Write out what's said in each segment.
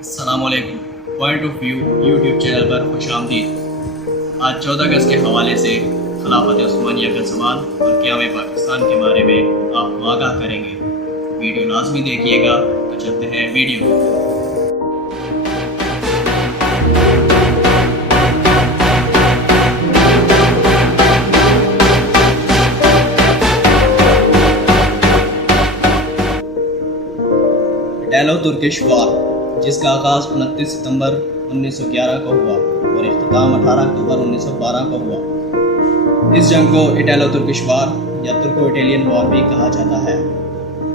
السلام علیکم۔ Point of view YouTube channel پر خوش آمدید۔ آج 14 اگست کے حوالے سے خلافت عثمانیہ کا سوال اور قیام پاکستان کے بارے میں آپ کو آگاہ کریں گے۔ ویڈیو لازمی دیکھیے گا۔ تو چلتے ہیں ویڈیو میں۔ ایٹالو ترکش وار، جس کا آغاز 29 ستمبر 1911 کو ہوا اور اختتام 18 اکتوبر 1912 کو ہوا۔ اس جنگ کو ایٹالو ترکش وار یا ترکو اٹیلین وار بھی کہا جاتا ہے،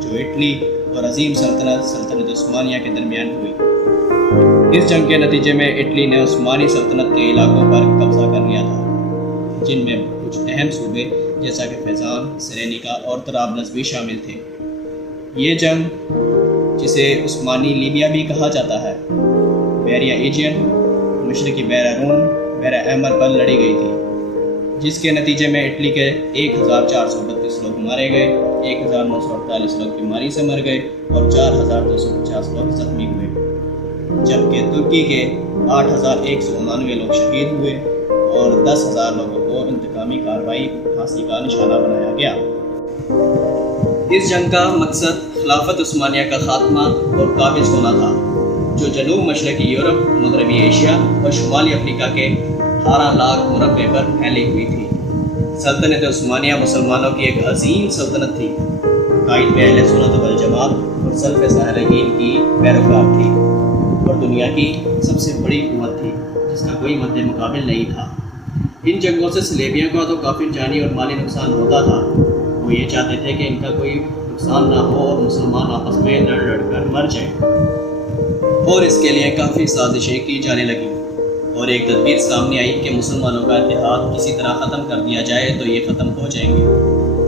جو اٹلی اور عظیم سلطنت عثمانیہ کے درمیان ہوئی۔ اس جنگ کے نتیجے میں اٹلی نے عثمانی سلطنت کے علاقوں پر قبضہ کر لیا تھا، جن میں کچھ اہم صوبے جیسا کہ فیضان، سرینیکا اور طرابلس بھی شامل تھے۔ یہ جنگ، جسے عثمانی لیبیا بھی کہا جاتا ہے، بحیرہ ایجین، مشرقی بحیرہ روم، بحیرہ احمر پر لڑی گئی تھی، جس کے نتیجے میں اٹلی کے 1432 لوگ مارے گئے، 1948 لوگ بیماری سے مر گئے اور 4250 لوگ زخمی ہوئے، جبکہ ترکی کے 8199 لوگ شہید ہوئے اور 10,000 لوگوں کو انتقامی کارروائی پھانسی کا نشانہ بنایا گیا۔ اس جنگ کا مقصد خلافت عثمانیہ کا خاتمہ اور قابض ہونا تھا، جو جنوب مشرقی یورپ، مغربی ایشیا اور شمالی افریقہ کے 18 لاکھ مربع پر پھیلی ہوئی تھی۔ سلطنت عثمانیہ مسلمانوں کی ایک عظیم سلطنت تھی، قائد میں اہل سنت والجماعت اور سلف صالحین کی پیروکار تھی، اور دنیا کی سب سے بڑی قوت تھی، جس کا کوئی مد مقابل نہیں تھا۔ ان جنگوں سے صلیبیوں کا تو کافی جانی اور مالی نقصان ہوتا تھا۔ وہ یہ چاہتے تھے کہ ان کا کوئی نقصان نہ ہو اور مسلمان آپس میں لڑ کر مر جائیں، اور اس کے لیے کافی سازشیں کی جانے لگیں، اور ایک تدبیر سامنے آئی کہ مسلمانوں کا اتحاد کسی طرح ختم کر دیا جائے تو یہ ختم ہو جائیں گے۔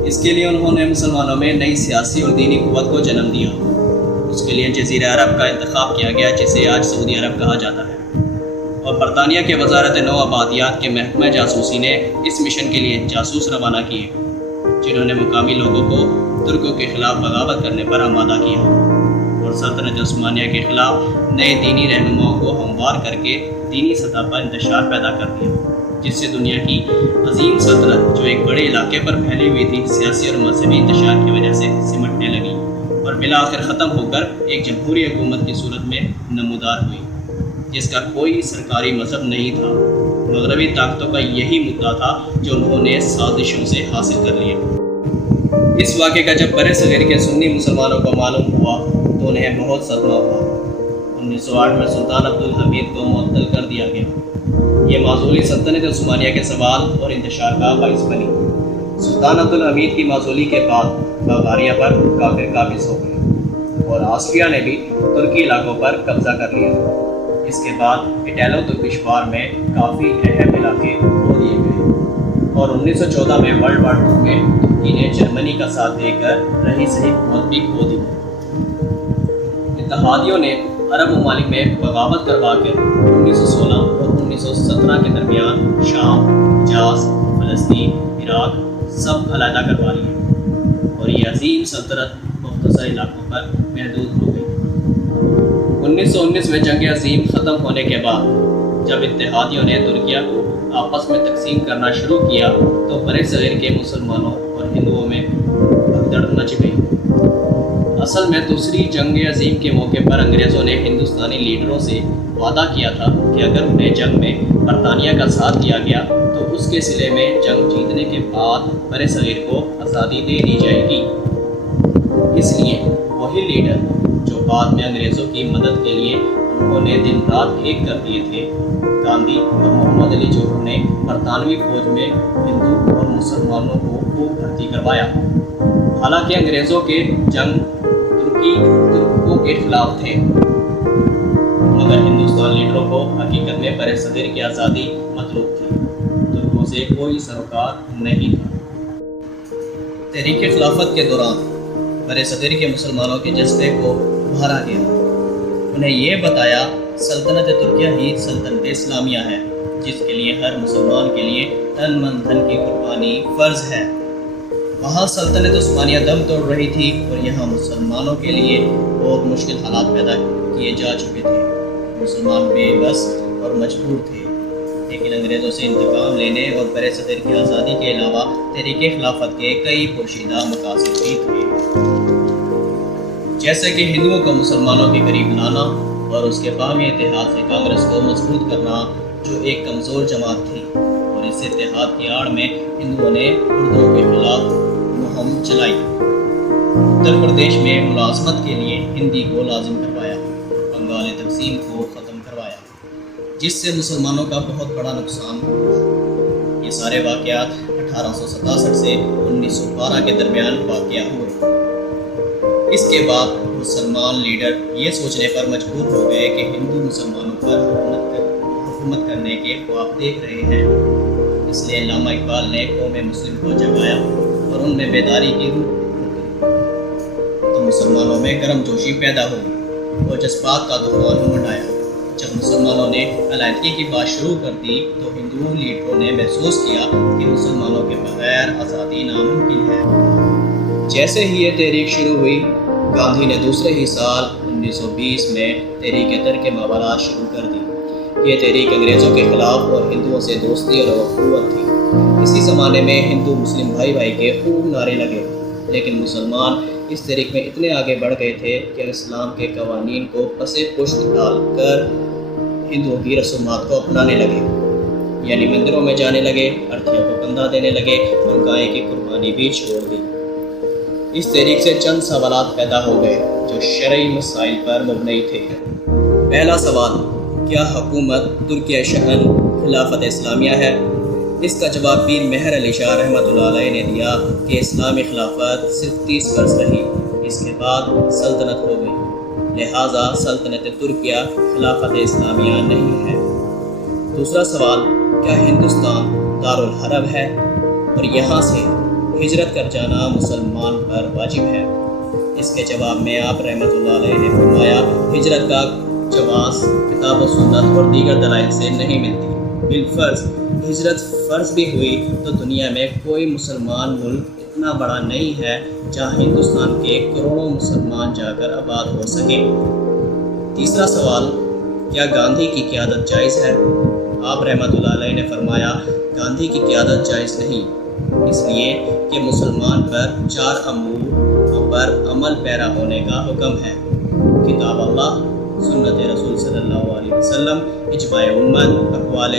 اس کے لیے انہوں نے مسلمانوں میں نئی سیاسی اور دینی قوت کو جنم دیا۔ اس کے لیے جزیرہ عرب کا انتخاب کیا گیا، جسے آج سعودی عرب کہا جاتا ہے، اور برطانیہ کے وزارت نو آبادیات کے محکمہ جاسوسی نے اس مشن کے لیے جاسوس روانہ کیے، جنہوں نے مقامی لوگوں کو ترکوں کے خلاف بغاوت کرنے پر آمادہ کیا اور سلطنت عثمانیہ کے خلاف نئے دینی رہنماؤں کو ہموار کر کے دینی سطح پر انتشار پیدا کر دیا، جس سے دنیا کی عظیم سلطنت، جو ایک بڑے علاقے پر پھیلی ہوئی تھی، سیاسی اور مذہبی انتشار کی وجہ سے سمٹنے لگی اور بالآخر ختم ہو کر ایک جمہوری حکومت کی صورت میں نمودار ہوئی، جس کا کوئی سرکاری مذہب نہیں تھا۔ مغربی طاقتوں کا یہی مدعا تھا، جو انہوں نے سازشوں سے حاصل کر لیا۔ اس واقعے کا جب برِ صغیر کے سنی مسلمانوں کو معلوم ہوا تو انہیں بہت صدمہ ہوا۔ 1908 میں سلطان عبدالحمید کو معطل کر دیا گیا۔ یہ معزولی سلطنت عثمانیہ کے زوال اور انتشار کا باعث بنی۔ سلطان عبدالحمید کی معزولی کے بعد بلغاریہ پر کافر قابض ہو گئے اور آسٹریا نے بھی ترکی علاقوں پر قبضہ کر لیا۔ اس کے بعد ایٹالو ترکش وار میں کافی اہم علاقے کھو دیے گئے، اور 1914 میں ورلڈ وار 2 میں ترکی نے جرمنی کا ساتھ دے کر رہی صحیح حکومت بھی کھو دی۔ اتحادیوں نے عرب ممالک میں بغاوت کروا کر 1916 اور 1917 کے درمیان شام، حجاز، فلسطین، عراق سب علیحدہ کروا لیے، اور یہ عظیم سلطنت مختصر علاقوں پر محدود ہو گئی۔ 1919 میں جنگ عظیم ختم ہونے کے بعد جب اتحادیوں نے ترکیہ کو آپس میں تقسیم کرنا شروع کیا تو برِ صغیر کے مسلمانوں اور ہندوؤں میں بھگدڑ مچ گئی۔ اصل میں دوسری جنگ عظیم کے موقع پر انگریزوں نے ہندوستانی لیڈروں سے وعدہ کیا تھا کہ اگر انہیں جنگ میں برطانیہ کا ساتھ دیا گیا تو اس کے صلے میں جنگ جیتنے کے بعد برِ صغیر کو آزادی دے دی جائے گی۔ اس لیے وہی لیڈر جو بعد میں انگریزوں کی مدد کے لیے انہوں نے دن رات ایک کر دیے تھے، گاندھی اور محمد علی جوہر نے برطانوی فوج میں ہندو اور مسلمانوں کو خوب بھرتی کروایا۔ حالانکہ انگریزوں کے جنگ ترکوں کے خلاف تھے، مگر ہندوستان لیڈروں کو حقیقت میں برِ صغیر کی آزادی مطلوب تھی، ترکوں سے کوئی سروکار نہیں تھا۔ تحریک خلافت کے دوران برِ صغیر کے مسلمانوں کے جذبے کو ابھارا گیا۔ انہیں یہ بتایا سلطنت ترکیہ ہی سلطنت اسلامیہ ہے، جس کے لیے ہر مسلمان کے لیے تن من دھن کی قربانی فرض ہے۔ وہاں سلطنت عثمانیہ دم توڑ رہی تھی اور یہاں مسلمانوں کے لیے بہت مشکل حالات پیدا کیے جا چکے تھے۔ مسلمان بے بس اور مجبور تھے، لیکن انگریزوں سے انتقام لینے اور بر صغیر کی آزادی کے علاوہ تحریک خلافت کے کئی پوشیدہ مقاصد بھی تھے، جیسے کہ ہندوؤں کو مسلمانوں کے قریب لانا اور اس کے باہمی اتحاد سے کانگریس کو مضبوط کرنا، جو ایک کمزور جماعت تھی، اور اس اتحاد کی آڑ میں ہندوؤں نے اردوؤں کے خلاف مہم چلائی۔ اتر پردیش میں ملازمت کے لیے ہندی کو لازم کروایا، بنگال تقسیم کو ختم کروایا، جس سے مسلمانوں کا بہت بڑا نقصان ہوا۔ یہ سارے واقعات 1867 سے 1912 کے درمیان واقع ہوئے۔ اس کے بعد مسلمان لیڈر یہ سوچنے پر مجبور ہو گئے کہ ہندو مسلمانوں پر حکومت کرنے کے خواب دیکھ رہے ہیں، اس لیے علامہ اقبال نے قوم مسلم کو جگایا اور ان میں بیداری کی روح تو مسلمانوں میں گرم جوشی پیدا ہوئی اور جذبات کا طوفان امڈ آیا۔ جب مسلمانوں نے علیحدگی کی بات شروع کر دی تو ہندو لیڈروں نے محسوس کیا کہ مسلمانوں کے بغیر آزادی ناممکن ہے۔ جیسے ہی یہ تحریک شروع ہوئی، گاندھی نے دوسرے ہی سال 1920 میں تحریک ترک موالات شروع کر دی۔ یہ تحریک انگریزوں کے خلاف اور ہندوؤں سے دوستی اور اخوت تھی۔ اسی زمانے میں ہندو مسلم بھائی بھائی کے خوب نعرے لگے، لیکن مسلمان اس تحریک میں اتنے آگے بڑھ گئے تھے کہ اسلام کے قوانین کو پس پشت ڈال کر ہندوؤں کی رسومات کو اپنانے لگے، یعنی مندروں میں جانے لگے، ارتھیوں کو کندھا دینے لگے اور گائے کی قربانی بھی چھوڑ دی۔ اس تحریک سے چند سوالات پیدا ہو گئے جو شرعی مسائل پر مبنی تھے۔ پہلا سوال، کیا حکومت ترکیہ شأن خلافت اسلامیہ ہے؟ اس کا جواب پیر مہر علی شاہ رحمۃ اللہ علیہ نے دیا کہ اسلامی خلافت صرف 30 برس رہی، اس کے بعد سلطنت ہو گئی، لہٰذا سلطنت ترکیہ خلافت اسلامیہ نہیں ہے۔ دوسرا سوال، کیا ہندوستان دارالحرب ہے اور یہاں سے ہجرت کر جانا مسلمان پر واجب ہے؟ اس کے جواب میں آپ رحمۃ اللہ علیہ نے فرمایا، ہجرت کا جواز کتاب و سنت اور دیگر دلائل سے نہیں ملتی، بالفرض ہجرت فرض بھی ہوئی تو دنیا میں کوئی مسلمان ملک اتنا بڑا نہیں ہے جہاں ہندوستان کے کروڑوں مسلمان جا کر آباد ہو سکے۔ تیسرا سوال، کیا گاندھی کی قیادت جائز ہے؟ آپ رحمۃ اللہ علیہ نے فرمایا، گاندھی کی قیادت جائز نہیں، اس لیے کہ مسلمان پر 4 امور پر عمل پیرا ہونے کا حکم ہے: کتاب اللہ، سنت رسول صلی اللہ علیہ وسلم، اجماع امت، اقوال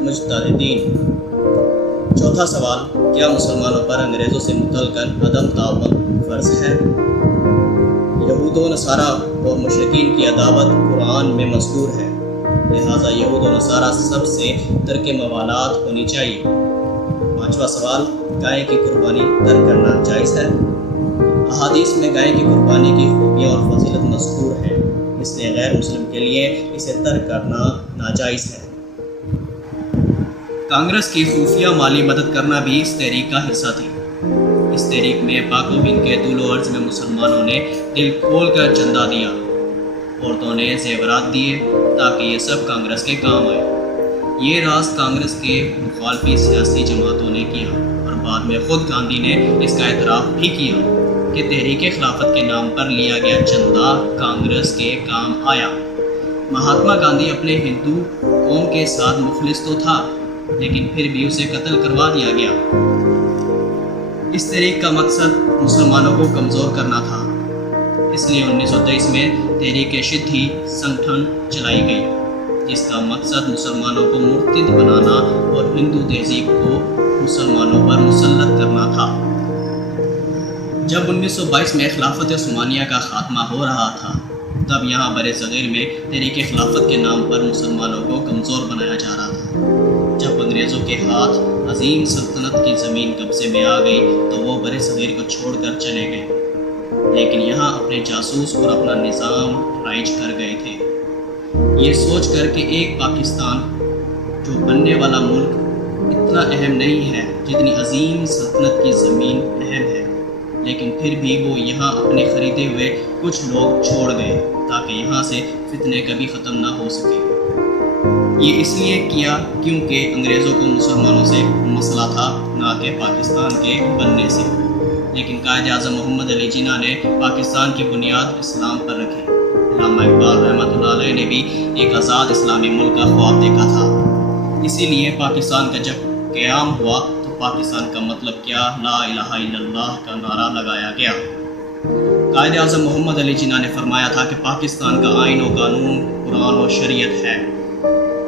مجتہدین۔ چوتھا سوال، کیا مسلمانوں پر انگریزوں سے متعلق عدم تعاون فرض ہے؟ یہود و نصارہ اور مشرکین کی عداوت قرآن میں مذکور ہے، لہٰذا یہود و نصارہ سب سے ترک موالات ہونی چاہیے۔ پانچواں سوال، گائے کی قربانی ترک کرنا جائز ہے؟ احادیث میں گائے کی قربانی کی خوبیاں اور فضیلت مذکور ہے، اس لیے غیر مسلم کے لیے اسے ترک کرنا ناجائز ہے۔ کانگریس کی خفیہ مالی مدد کرنا بھی اس تحریک کا حصہ تھی۔ اس تحریک میں پاک و ہند کے طول و عرض میں مسلمانوں نے دل کھول کر چندہ دیا، عورتوں نے زیورات دیے تاکہ یہ سب کانگریس کے کام آئے۔ یہ راز کانگریس کے مخالفی سیاسی جماعتوں نے کیا اور بعد میں خود گاندھی نے اس کا اعتراف بھی کیا کہ تحریک خلافت کے نام پر لیا گیا چندہ کانگریس کے کام آیا۔ مہاتما گاندھی اپنے ہندو قوم کے ساتھ مخلص تو تھا، لیکن پھر بھی اسے قتل کروا دیا گیا۔ اس تحریک کا مقصد مسلمانوں کو کمزور کرنا تھا، اس لیے 1923 میں تحریک شدھی سنگٹھن چلائی گئی، جس کا مقصد مسلمانوں کو مرتد بنانا اور ہندو تہذیب کو مسلمانوں پر مسلط کرنا تھا۔ جب 1922 میں خلافت عثمانیہ کا خاتمہ ہو رہا تھا، تب یہاں بر صغیر میں تحریک خلافت کے نام پر مسلمانوں کو کمزور بنایا جا رہا تھا۔ جب انگریزوں کے ہاتھ عظیم سلطنت کی زمین قبضے میں آ گئی تو وہ بر صغیر کو چھوڑ کر چلے گئے، لیکن یہاں اپنے جاسوس اور اپنا نظام رائج کر گئے تھے، یہ سوچ کر کہ ایک پاکستان جو بننے والا ملک اتنا اہم نہیں ہے جتنی عظیم سلطنت کی زمین اہم ہے، لیکن پھر بھی وہ یہاں اپنے خریدے ہوئے کچھ لوگ چھوڑ گئے تاکہ یہاں سے فتنے کبھی ختم نہ ہو سکے۔ یہ اس لیے کیا کیونکہ انگریزوں کو مسلمانوں سے مسئلہ تھا، نہ کہ پاکستان کے بننے سے، لیکن قائد اعظم محمد علی جناح نے پاکستان کی بنیاد اسلام پر رکھی۔ علامہ اقبال رحمۃ اللہ علیہ معاشرے نے بھی ایک آزاد اسلامی ملک کا خواب دیکھا تھا۔ اسی لیے پاکستان کا جب قیام ہوا تو پاکستان کا مطلب کیا لا الہ الا اللہ کا نعرہ لگایا گیا۔ قائد اعظم محمد علی جناح نے فرمایا تھا کہ پاکستان کا آئین و قانون قرآن و شریعت ہے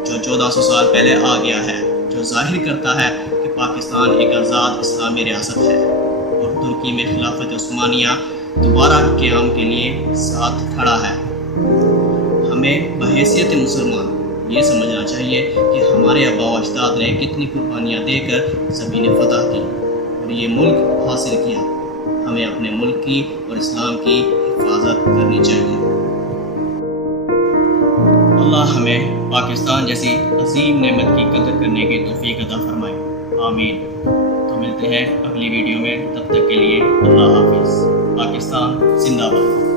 جو 1400 سال پہلے آ گیا ہے، جو ظاہر کرتا ہے کہ پاکستان ایک آزاد اسلامی ریاست ہے اور ترکی میں خلافت عثمانیہ دوبارہ قیام کے لیے ساتھ کھڑا ہے۔ ہمیں بحیثیت مسلمان یہ سمجھنا چاہیے کہ ہمارے آباء و اجداد نے کتنی قربانیاں دے کر زمین فتح کی اور یہ ملک حاصل کیا۔ ہمیں اپنے ملک کی اور اسلام کی حفاظت کرنی چاہیے۔ اللہ ہمیں پاکستان جیسی عظیم نعمت کی قدر کرنے کی توفیق عطا فرمائے، آمین۔ تو ملتے ہیں اگلی ویڈیو میں، تب تک کے لیے اللہ حافظ۔ پاکستان زندہ باد۔